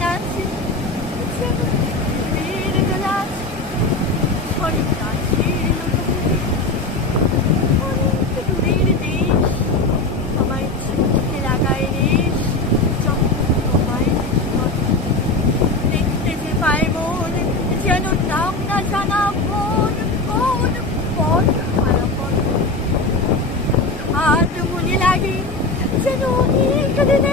নাচে যেন পৃথিবীর দোলাচে স্বর্গটা ছিল অনেক দূরের দেশ আমার চোখে লাগায় রেশ যখন তোমায় দেখতে যে পায় মন যেন নাম না জানা কোন কোন পথ হারা পথ হাত মনে লাগে যেন অনেক দিনের